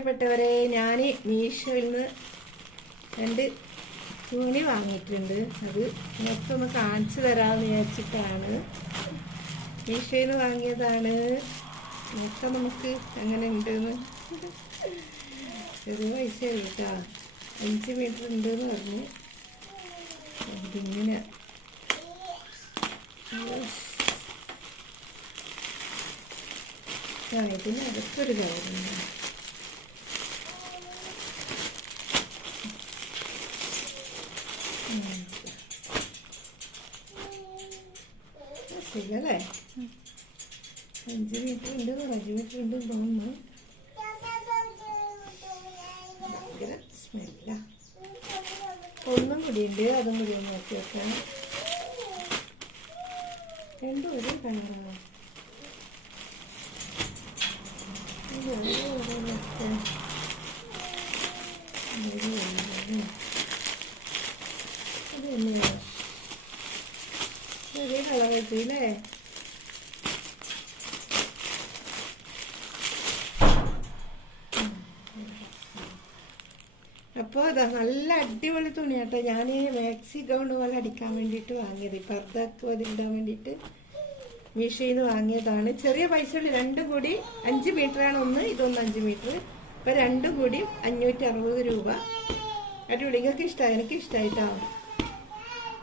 പ്രിയപ്പെട്ടവരെ, ഞാൻ മീഷോയിൽ നിന്ന് 2 തുണി വാങ്ങിയിട്ടുണ്ട്. അത് മൊത്തം കാണിച്ചു തരാമെന്ന് വിചാരിച്ചിട്ടാണ്. മീഷോയിൽ നിന്ന് വാങ്ങിയതാണ്. മൊത്തം നമുക്ക് എങ്ങനെ ഉണ്ടെന്ന് ചെറിയ പൈസ കേട്ടാ. 5 മീറ്റർ ഉണ്ടെന്ന് പറഞ്ഞ് ഇതിങ്ങനെ ഇതിന് അകത്തൊരു കവറുണ്ട്. ശരിയല്ലേ? 5 മീറ്റർ ഉണ്ട്, 5 മീറ്റർ ഉണ്ട് തോന്നുന്നു. ഭയങ്കര സ്മെല്ല. ഒന്നും കൂടി ഉണ്ട്, അതും കൂടി ഒന്ന് നോക്കി വെക്കാം. രണ്ടും ഒരു കളറാണ്. ചെറിയ കളർ കിട്ടിയില്ലേ? അപ്പോൾ അതാ നല്ല അടിപൊളി തുണിയാട്ടോ. ഞാൻ മാക്സി ഗൗൺ പോലെ അടിക്കാൻ വേണ്ടിയിട്ട് വാങ്ങിയത്, പർദ്ദക്ക് അതിടാൻ വേണ്ടിയിട്ട് മീഷോയിൽ നിന്ന് വാങ്ങിയതാണ്. ചെറിയ പൈസ ഉള്ളു. 2 കൂടി 5 മീറ്ററാണ് ഒന്ന്, ഇതൊന്ന് 5 മീറ്റർ. അപ്പോൾ 2 കൂടി 560 രൂപ. അടിപൊളി. നിങ്ങൾക്ക് ഇഷ്ടമായി? എനിക്ക് ഇഷ്ടമായിട്ടോ.